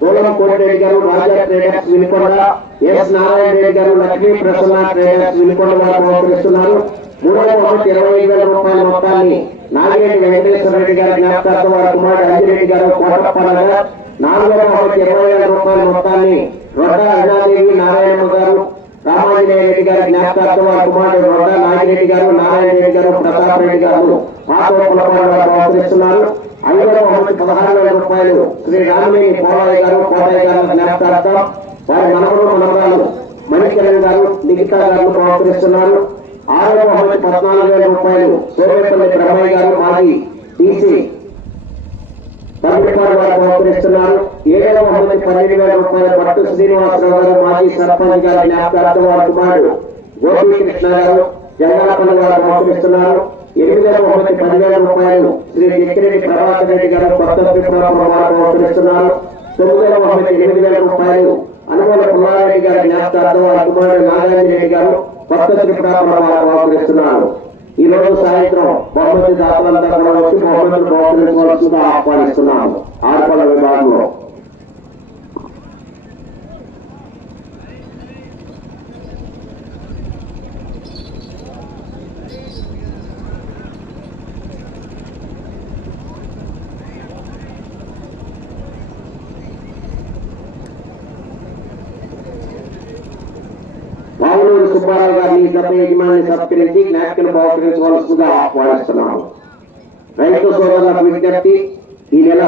Golem Kotireddy గారు Raja traders Vinukonda S Narayana Reddy గారు Lakshmi Prasanna traders Vinukonda వారు బహుకరిస్తున్నారు. మూడవ ఇరవై ఐదు వేల రూపాయల మొత్తాన్ని నాగిరెడ్డి వెంకటేశ్వర రెడ్డి గారి జ్ఞాపకార్థం వారి కుమారుడు అంజిరెడ్డి గారు కోటప్పనగా నాలుగవ ఇరవై వేల రూపాయల మొత్తాన్ని రొడ్డ అరుణాదేవి నారాయణ గారు రామాంజనేయ రెడ్డి గారి జ్ఞాపకార్థం వారి కుమారుడు రొడ్డ నాగిరెడ్డి గారు నారాయణ రెడ్డి గారు ప్రతాప్ రెడ్డి గారు పాతోపులపాడు వారు బహుకరిస్తున్నారు ఐదవ బహుమతి పదహారు వేల రూపాయలు. శ్రీ రామనేని పోరాయ్య గారు కోటయ్య గారు జ్ఞాపకార్థం వారి మనవరు మనవరాలు మణికరణ్ గారు నిఖితా గారు ప్రవర్తిస్తున్నారు. ఆరో బహుమతి పద్నాలుగు వేల రూపాయలు సోమేపల్లి బ్రహ్మయ్య గారు మాజీ డీసీ తమిళనాడు గారు ప్రవర్తిస్తున్నారు. ఏడవ బహుమతి పన్నెండు వేల రూపాయలు పట్టు శ్రీనివాసరావు గారు మాజీ సర్పంచ్ గారు జ్ఞాపకార్థం వారి కుమారుడు గోపీకృష్ణ గారు జగన్నాపల్లి గారు ప్రవర్తిస్తున్నారు. ఎనిమిది వేల ముప్పై పదివేల రూపాయలు శ్రీ దిక్కిరెడ్డి ప్రభాకర్ రెడ్డి గారు కొత్త త్రిపురాపురం తొమ్మిది వేల ముప్పై ఎనిమిది వేల రూపాయలు అనుమల పుల్లారెడ్డి గారి జ్ఞాపకార్థం వారి కుమారుడు నాగార్జున రెడ్డి గారు కొత్త త్రిపురాపురం ఈ రోజు సాయంత్రం బహుమతి దాతలంతా కూడా వచ్చి బహుమతులు బహుకరించవలసిందిగా ఆహ్వానిస్తున్నాము. ఆర్పణ విభాగంలో. సుబ్బారావు గారిని యజమాని సత్కరించి జ్ఞాపికలు బహుకరించవలసిందిగా ఆహ్వానిస్తున్నాము. రైతు సోదరులకు విజ్ఞప్తి ఈ నెల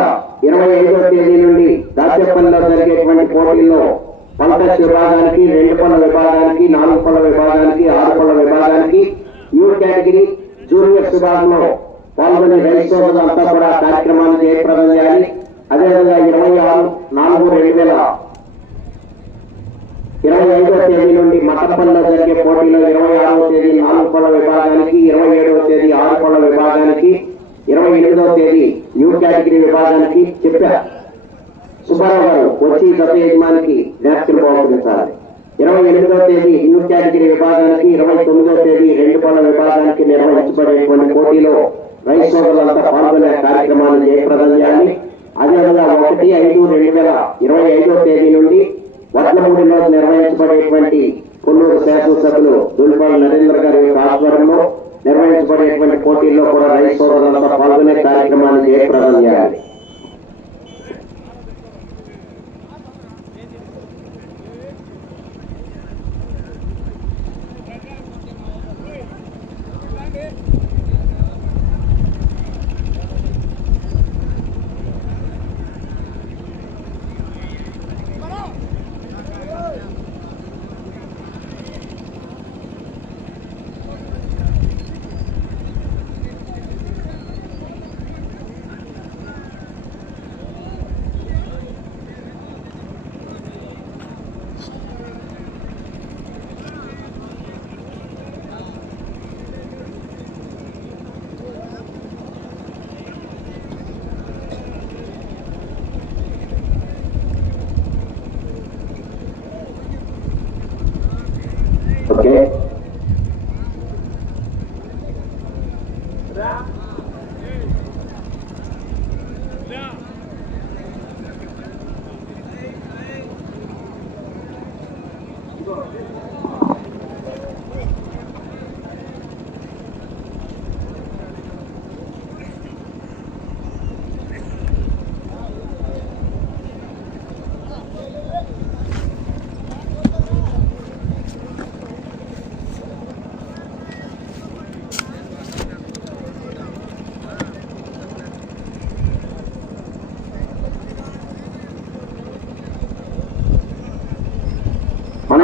ఇరవై ఐదవ తేదీ నుండి దాచేపల్లిలో జరిగేటువంటి పోటీల్లో పంటస్ విభాగానికి రెండు పళ్ళ విభాగానికి నాలుగు పళ్ళ విభాగానికి ఆరు పళ్ళ విభాగానికి న్యూ కేటగిరీ జూనియర్స్ విభాగంలో పాల్గొనే రైతు సోదరులంతా కూడా కార్యక్రమాన్ని జయప్రదం చేయాలి. అదేవిధంగా ఇరవై ఆరు నాలుగు రెండు వేల ఇరవై ఐదవ తేదీ నుండి మతపల్ల జరిగే పోటీలో ఇరవై ఆరవ తేదీ నాలుగు పళ్ళ విభాగానికి ఇరవై ఏడవ తేదీ ఆరు పళ్ళ విభాగానికి ఇరవై ఎనిమిదవ తేదీ న్యూ కేటగిరీ విభాగానికి చెప్పారు. సుబ్బారావు గారు వచ్చి గత యజమానికి జ్ఞాపకులు బహుకరించాలి ఇరవై ఎనిమిదవ తేదీ న్యూ కేటగిరీ విభాగానికి ఇరవై తొమ్మిదవ తేదీ రెండు పళ్ళ విభాగానికి నిర్వహించబడేటువంటి పోటీలో రైతు సోదరులంతా పాల్గొనే కార్యక్రమాన్ని జయప్రదం చేయాలి అదేవిధంగా ఒకటి ఐదు రెండు వేల ఇరవై ఐదవ తేదీ నుండి వడ్లమూడిలో నిర్వహించబడేటువంటి కొల్లూరు శాసనసభ్యులు దుల్పాల్ నరేంద్ర గారి యొక్క ఆధ్వర్యంలో నిర్వహించబడేటువంటి పోటీల్లో కూడా రైతు సోదరులంతా పాల్గొనే కార్యక్రమాన్ని జయప్రదం చేయాలి.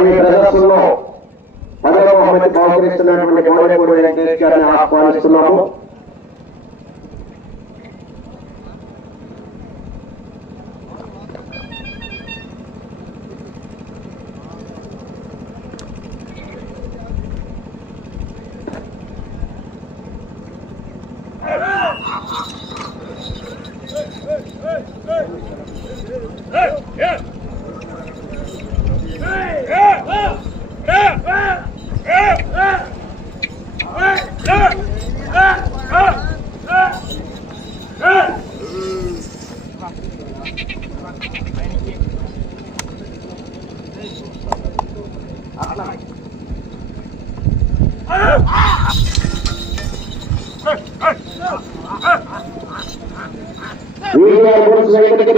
మన ఈ ప్రదర్శనలో పదవ బహుమతి బహుకరిస్తున్నటువంటి గౌరవ ఆహ్వానిస్తున్నాము.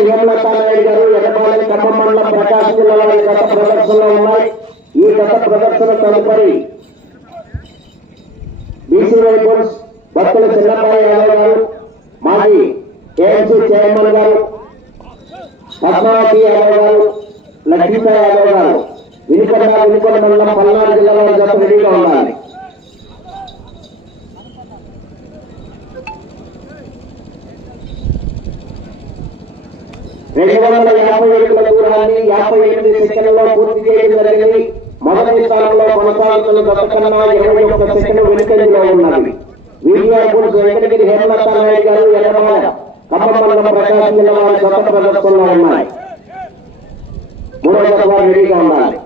బోర్డ్స్ గారు ఎర్రపాలెం ఖమ్మం మండలం ప్రకాశం జిల్లాలో గత ప్రదర్శనలో ఉన్నాయి. ఈ గత ప్రదర్శన తదుపరి బీసీవై బోర్డ్స్ భక్తుల చిన్నపాయ యాదవ్ గారు మాజీ ఏఎంసీ చైర్మన్ గారు పద్మావతి యాదవ్ గారు లక్ష్మీత యాదవ్ గారు వినుకొండ వినుకొండ మండలం పల్నాడు జిల్లాలో జత రెడీగా ఉండాలి రెండు వందల యాభై అడుగుల దూరాన్ని యాభై ఎనిమిది సెకండ్లలో పూర్తి చేయడం జరిగింది. మొదటి స్థానంలో కొనసాగుతున్న గత కన్నా ఇరవై ఒక్క సెకండ్ వెనుకంజలో ఉన్నది. వీడియో బుల్స్ వెంకటగిరి హేమలత నాయుడు గారు ఎర్రమాల ఖమ్మం మండలం ప్రకాశం జిల్లా వారి గత ప్రదర్శనలో ఉన్నాయి. మూడవ దశ వారు రెడీగా ఉండాలి.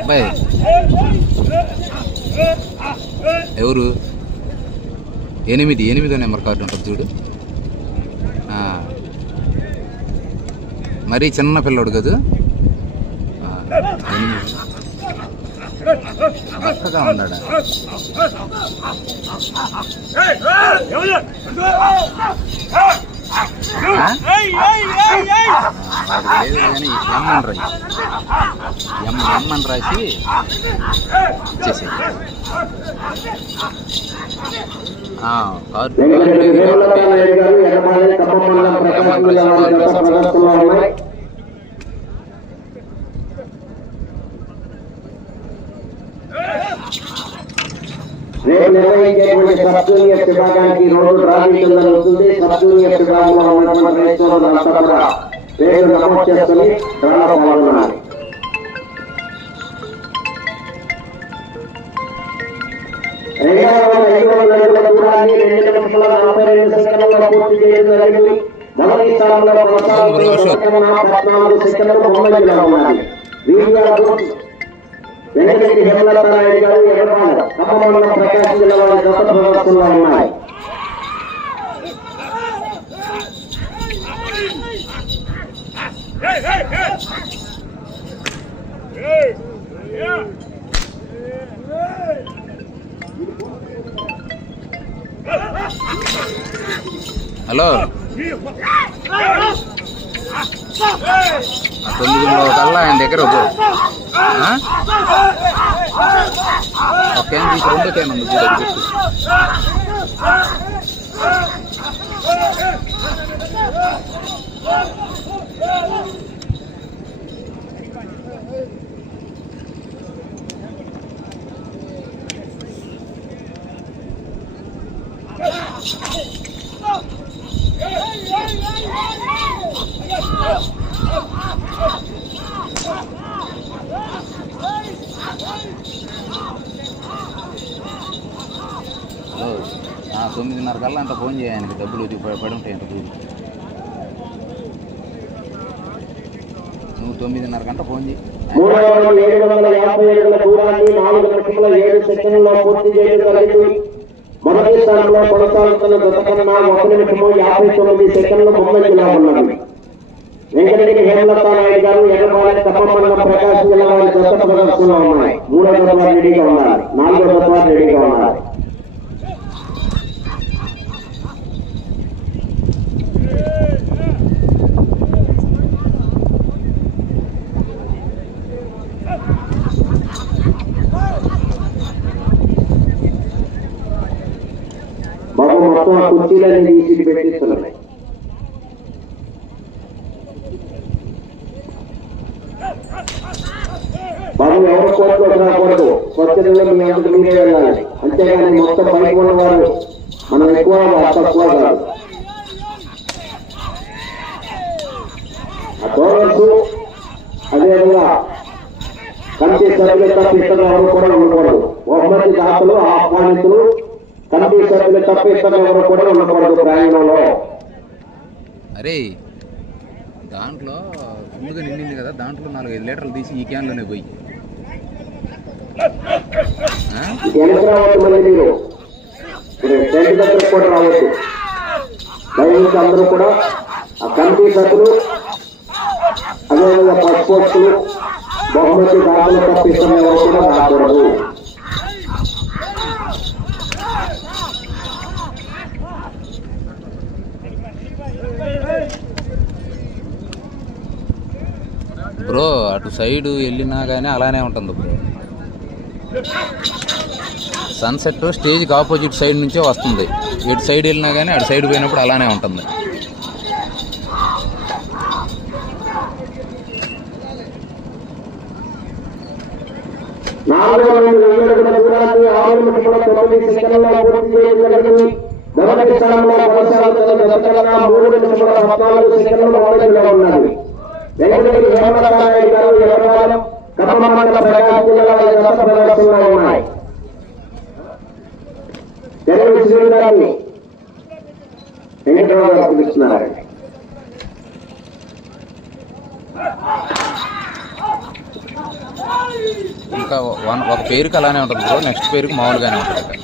అబ్బాయి ఎవరు? ఎనిమిది ఎనిమిదో నెంబర్ కార్డు ఉంటుంది చూడు. మరీ చిన్న పిల్లోడు కదా. ఎనిమిది. చక్కగా ఉన్నాడా లేదు కానీ రాయి ఎమ్ రాసి ఇచ్చేసి కార్డు వెంకటగిరి హేమలత నాయుడు గారు ఎర్రమాల ఖమ్మం మండలం ప్రకాశం జిల్లా వారి గత ప్రదర్శనలో ఉన్నాయి రేపు నిర్వహించేటువంటి సబ్ జూనియర్ విభాగానికి రోజు ట్రాఫిక్ ఉందని వస్తుంది సబ్ జూనియర్ విభాగంలో ఉన్నటువంటి రైతులంతా కూడా పేరు నమోదు చేసుకుని డ్రాలో పాల్గొనాలి రెండు వందల ఐదు వందల నలభై రెండు పూర్తి చేయడం జరిగింది. మొదటి స్థానంలో కొనసాగుతున్న పద్నాలుగు సెకండ్లు ముందంజలో ఉన్నాయి వీఆర్ వెంకటగిరి హేమలత నాయుడు గారు ఎర్రపాలెం ఖమ్మం మండలం ప్రకాశం జిల్లా వారి గత ప్రదర్శనలో ఉన్నాయి హలో ఆ తొమ్మిది కల్లా ఆయన దగ్గర పో. ఆ? ఒక క్యాన్ తీసి రెండో క్యాన్ ఉంది చూడు అది పెట్టు హలో ఆ తొమ్మిదిన్నర కల్లా అంట ఫోన్ చేయడానికి డబ్బులు ఇది ప- పడి ఉంటాయి అంట చూడు నువ్వు తొమ్మిదిన్నర గంట ఫోన్ చేయి. మొదటి స్థానంలో కొనసాగుతున్న గత ఒక నిమిషము యాభై తొమ్మిది సెకండ్లు ముందంజలో ఉన్నది. వెంకటగిరి హేమలత నాయుడు గారు ప్రకాశం జిల్లా వారి ప్రదర్శనలో ఉన్నాయి. మూడో రెడీగా నాలుగో రెడీగా బాబు మొత్తం ఆ పెట్టిస్తున్నాయి బాబు ఎవరు కోర్టులో రాకూడదు స్వచ్ఛతలో మీ అందరూ మీరే వెళ్ళాలి. అంతేగాని మొత్తం బయట ఉన్నవారు మనం ఎక్కువ తక్కువ కాదు. ఆ అదేవిధంగా కమిటీ సభ్యులు తప్ప ఇతరులు ఎవరు కూడా ఉండకూడదు. బహుమతి దాతలు ఆహ్వానితులు కమిటీ సభ్యులు తప్ప ఇతరులు ఎవరు కూడా ఉండకూడదు ప్రయాణంలో అరే దాంట్లో ఫుల్గా నిండింది కదా దాంట్లో నాలుగైదు లీటర్లు తీసి ఈ క్యాన్లోనే పోయి. కూడా దయచేసి అందరూ కూడా ఆ కమిటీ సభ్యులు అదేవిధంగా పసుపోత్తులు బహుమతి దాఖలు తప్పిస్తున్న ఎవరు కూడా రాకూడదు. బ్రో అటు సైడ్ వెళ్ళినా కానీ అలానే ఉంటుంది బ్రో. సన్సెట్ స్టేజ్కి ఆపోజిట్ సైడ్ నుంచే వస్తుంది. ఇటు సైడ్ వెళ్ళినా కానీ అటు సైడ్ పోయినప్పుడు అలానే ఉంటుంది. మొదటి స్థానంలో కొనసాగుతున్న తెలంగాణ మూడు నిమిషాల పద్నాలుగు సెకండ్లు మొదటిలో ఉన్నది. వెంకటగిరి గారు ఎర్రపాలెం మండల ప్రకాశం దశ ప్రదర్శనలో ఉన్నాయి తెలుగు వెంకటరావు గారు పిలుస్తున్నారండి ఇంకా వన్ ఒక పేరుకి అలానే ఉంటుంది బ్రో నెక్స్ట్ పేరుకి మామూలుగానే ఉంటుంది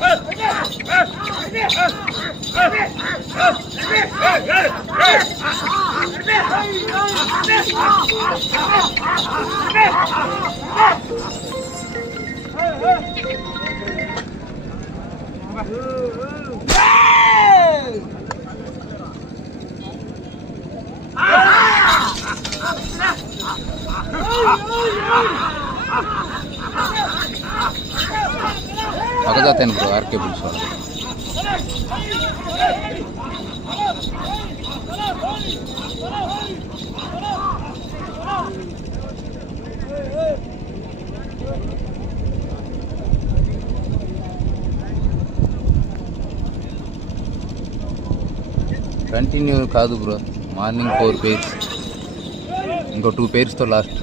ఒక జాతేను బ్రో ఆర్కే బుల్స్ వాళ్ళు కంటిన్యూ కాదు బ్రో. Morning four pairs. ఇంకో టూ పేర్స్తో లాస్ట్.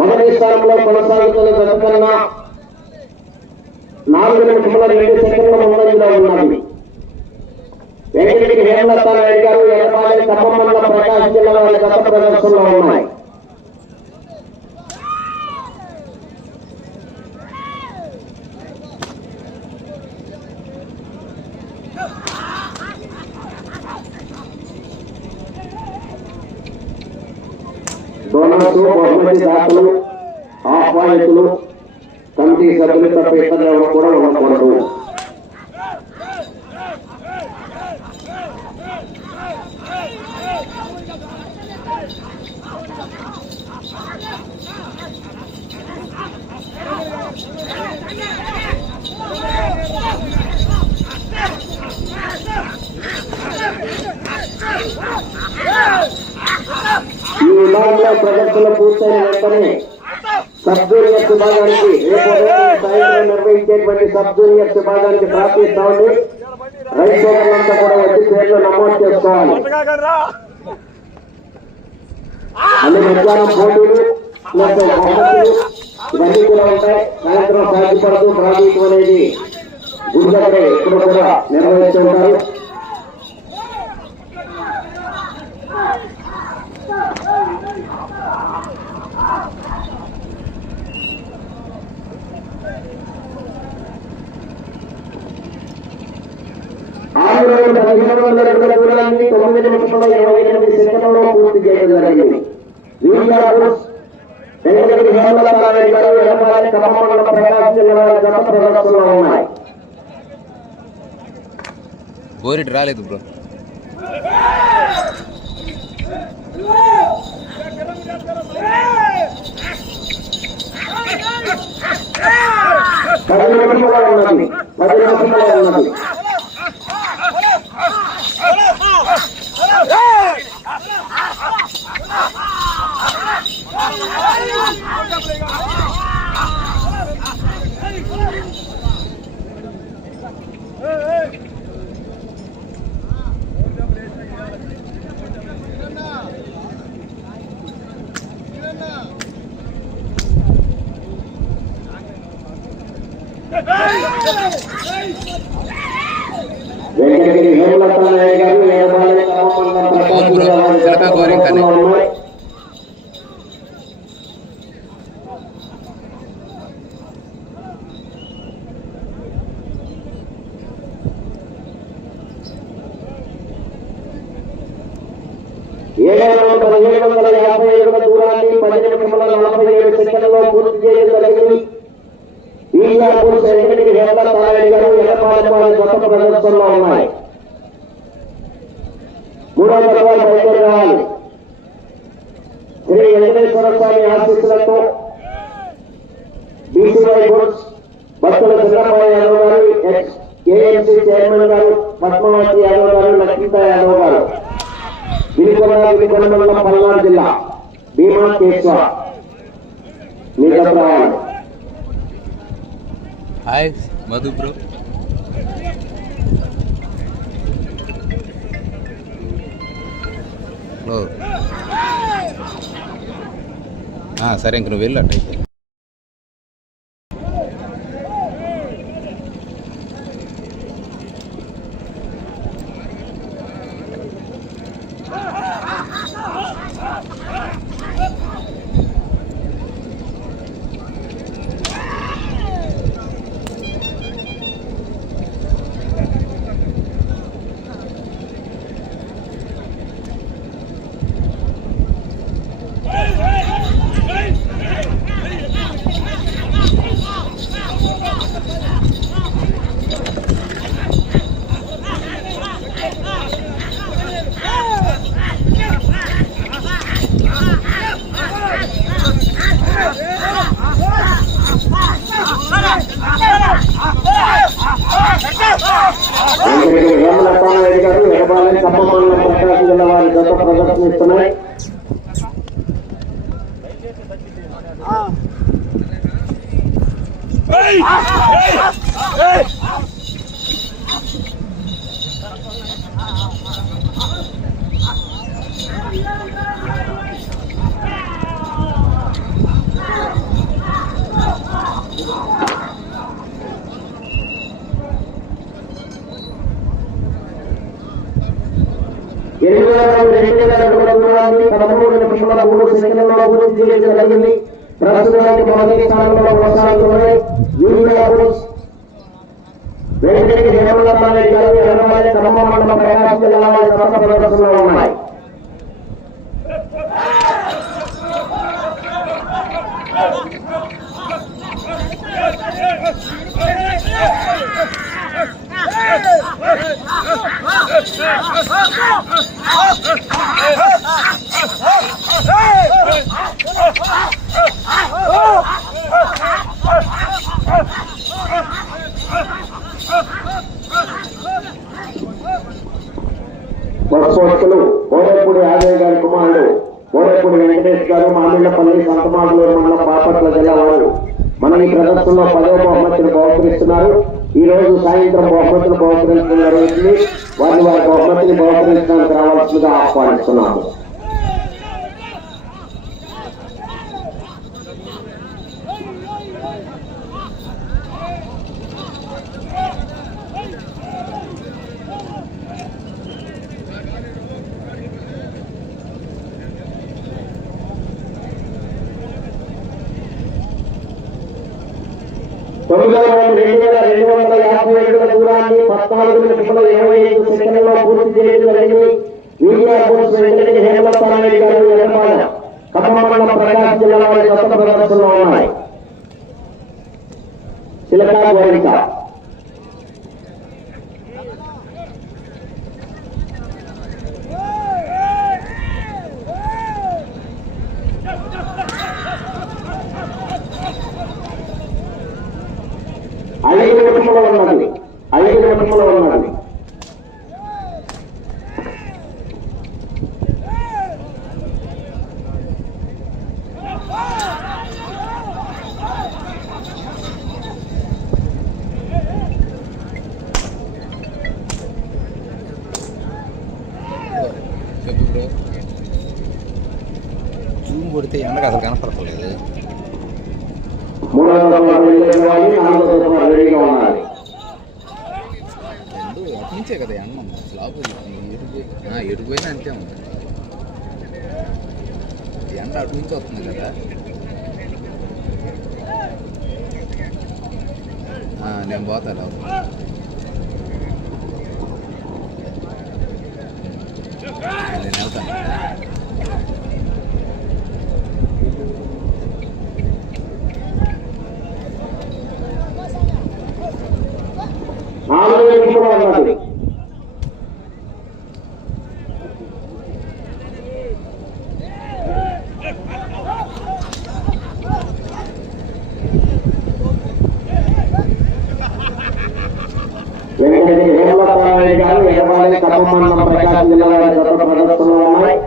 మొదటి స్థానంలో కొనసాగుతున్న కన్నా నాలుగు నిమిషముల రెండు సెకండ్ల ముందంజలో ఉన్నది. వెంకటగిరి హేమలతారాయణ గారు ఎడపాలి ఖమ్మం మండల ప్రకాశం జిల్లా వారి గత ప్రదర్శనలో ఉన్నాయి. డోనర్స్ బహుమతి దాతలు ఆహ్వానితులు కమిటీ సభ్యులు తప్ప ఇతరులు కూడా ఉండకూడదు. ఈ విభాగంలో ప్రదర్శన పూర్తయిన వెంటనే సబ్ జూనియర్ విభాగానికి రేపు ఉదయం సాయంత్రం నిర్వహించేటువంటి సబ్ జూనియర్ విభాగానికి ప్రాప్తిస్తామని రైతు సోదరులంతా కూడా వచ్చి పేర్లు నమోదు చేసుకోవాలి. అన్ని మధ్యాహ్నం పోటీలు ప్లస్ బహుమతులు ఇవన్నీ కూడా ఉంటాయి. సాయంత్రం ప్రాజెక్టు అనేది ఎప్పుడు కూడా ఆరు వందల పదిహేను వందల అడుగుల దూరాన్ని తొమ్మిది నిమిషంలో ఇరవై ఎనిమిది సెకండ్లలో పూర్తి చేయడం జరిగింది వీడియో వెంకటగిరి హేమలతారాయణ గారు ఎడపాలి ఖమ్మం మండల ప్రకాశం జిల్లా వారి గత ప్రదర్శనలో ఉన్నాయి బోరిటి రాలేదు బ్రో పది నిమిషంలో ఉన్నది పది నిమిషంలో ఉన్నది వెంకటగిరి హేమలత నాయుడు గారు కమ్మమండలం ప్రకాశం జిల్లా వారి జత ప్రదర్శనలో ఉన్నాయి ఏడు వందల పదిహేడు వందల యాభై ఏడుల దూరాన్ని పది నిమిషముల నలభై ఏడు సెకండ్లలో పూర్తి చేయడం జరిగింది వీళ్ళకు వెంకటగిరి హేమలత గారు ఎడపాలెపాలెం కొత్త ప్రదర్శనలో ఉన్నాయి మూడో బయలుదేరి రావాలి శ్రీ వెంకటేశ్వర స్వామి ఆశీస్సులతో బోర్డ్స్ భక్తుల యాదవ్ గారు ఏఎంసీ చైర్మన్ గారు పద్మావతి యాదవ్ గారు లక్ష్మీత యాదవ్ గారు పల్నాడు జిల్లా భీమా కేశవ. మీకు హాయ్ మధు బ్రో. హలో సరే ఇంక నువ్వు వెళ్ళు అట్టయితే వెంకటగిరి హేమలత నాయుడు గారు ఎడబాలెం ఖమ్మమండలం ఉన్న వారి గత ప్రదర్శనిస్తున్నాయి ఎనిమిది వందల రెండు వేల అడుగుల దూరాన్ని పదమూడు నిమిషముల మూడు సెకండ్లలో పూర్తి చేయడం జరిగింది ప్రస్తుతానికి మొదటి స్థానంలో కొనసాగుతున్నాయి యూరియా బుల్స్ వెంకటగిరి హేమలతారెడ్డి గారు ఎర్రమల్లి ఖమ్మం మండలం ప్రకాశం జిల్లా వారి కొత్త ప్రదర్శనలో ఉన్నాయి బస్వత్తులు బోడేపూడి ఆదయ్య గారి కుమారుడు బోడేపూడి వెంకటేష్ గారు మామిళ్ళపల్లి సంతమాగులూరు మండలం బాపట్ల జిల్లా వారు. మన ఈ ప్రదర్శనలో పదవ బహుమతిని బహుకరిస్తున్నారు. ఈ రోజు సాయంత్రం బహుమతులు బహుకరించడం జరుగుతుంది. వారిని వారి బహుమతిని బహుకరించడానికి రావాల్సిందిగా ఆహ్వానిస్తున్నాము. తొమ్మిదవ రౌండ్ రెండు వేల రెండు వందల యాభై ఏడుల దూరాన్ని పద్నాలుగు నిమిషముల ఇరవై ఐదు సెకండ్లలో పూర్తి చేయడం జరిగింది మీడియా అసలు కనపడలేదు మూడు రెండు అటు కదా అన్నం స్లాబ్ ఎరుపోయినా అంతే ఉంది. ఎండ అటు నుంచి వస్తుంది కదా. నేను పోతాను నాలుగు నిమిషములు ఉన్నది వెంకటగిరి హేమలతారాయణ గారు ఎడవాలి కప్పమండలం ప్రకాశం జిల్లా వారి గత ప్రదర్శనలో ఉన్నాయి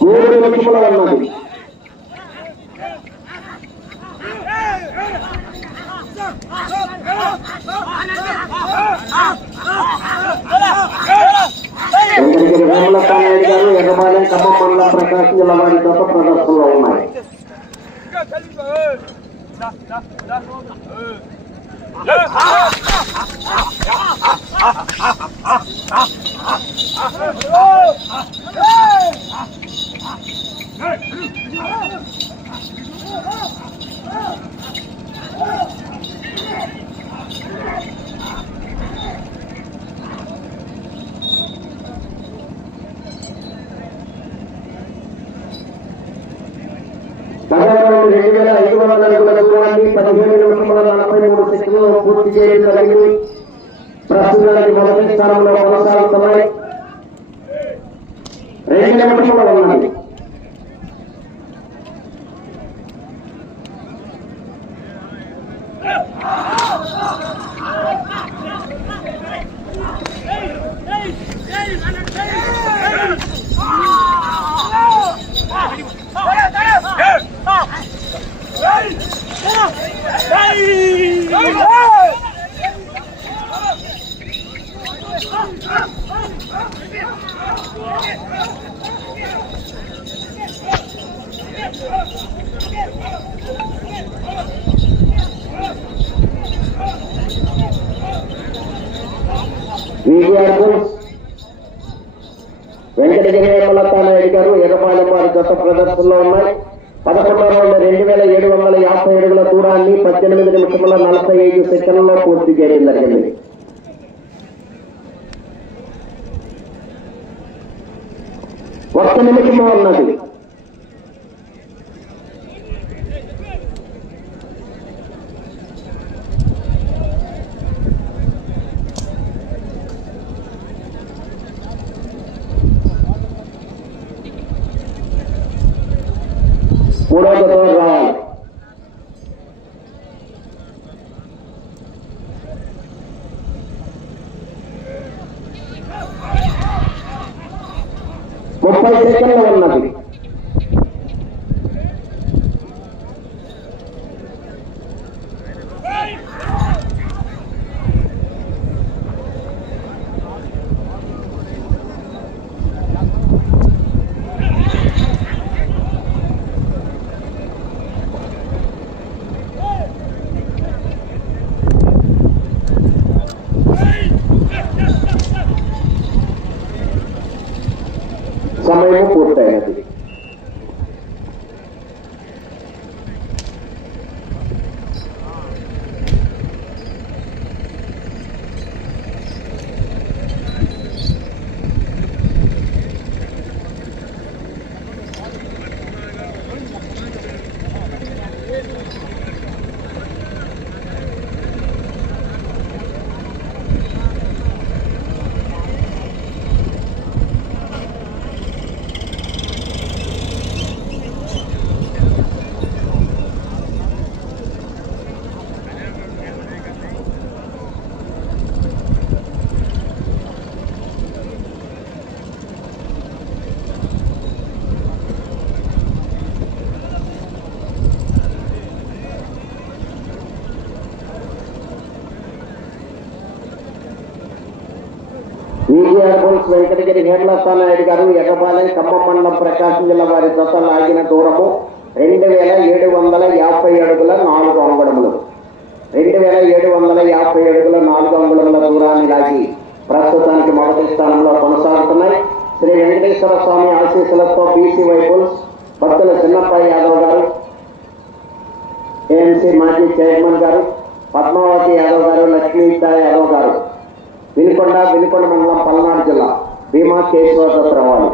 మూడు నిమిషములు ఉన్నది వెంకటగిరి హేమలతారాయణ గారు ఎర్రబాలెం ఖమ్మం మండలం ప్రకాశం జిల్లా వారి గత ప్రదర్శనలో ఉన్నాయి పదహారు రెండు వేల ఐదు వందల అడుగుల పదిహేను నిమిషముల నలభై మూడు పూర్తి చేయడం జరిగింది ప్రస్తుతానికి మొదటి స్థానంలో కొనసాగుతున్నాయి రెండు నిమిషంలో ఉన్నాయి. వెంకటగిరి గారు ఎర్రపాలెం వారి గత ప్రదర్శనలో ఉన్నాయి. పదకొండవ రౌండ్ రెండు వేల ఏడు వందల యాభై అడుగుల దూరాన్ని పద్దెనిమిది నిమిషముల నలభై ఐదు సెకండ్లలో పూర్తి చేయడం జరిగింది. ఒక్క నిమిషము ఉన్నది. Buddha, వెంకటగిరి హేమలతా నాయుడు గారు ఎర్రపాలెం ఖమ్మం మండలం ప్రకాశం జిల్లా వారి జత లాగిన దూరము రెండు వేల ఏడు వందల యాభై అడుగుల నాలుగు అంగుళములు. రెండు వేల ఏడు వందల యాభై అడుగుల నాలుగు అంగుళముల దూరాన్ని లాగి ప్రస్తుతానికి మొదటి స్థానంలో కొనసాగుతున్నాయి. శ్రీ వెంకటేశ్వర స్వామి ఆశీస్సులతో బీసీ వైపుల్స్ భక్తుల చిన్నప్ప యాదవ్ గారు ఏఎంసీ మాజీ చైర్మన్ గారు పద్మావతి యాదవ్ గారు లక్ష్మీతా యాదవ్ గారు. వినుకొండ వినుకొండ మండలం పల్నాడు జిల్లా. భీమా కేశవ దత్త రావాలి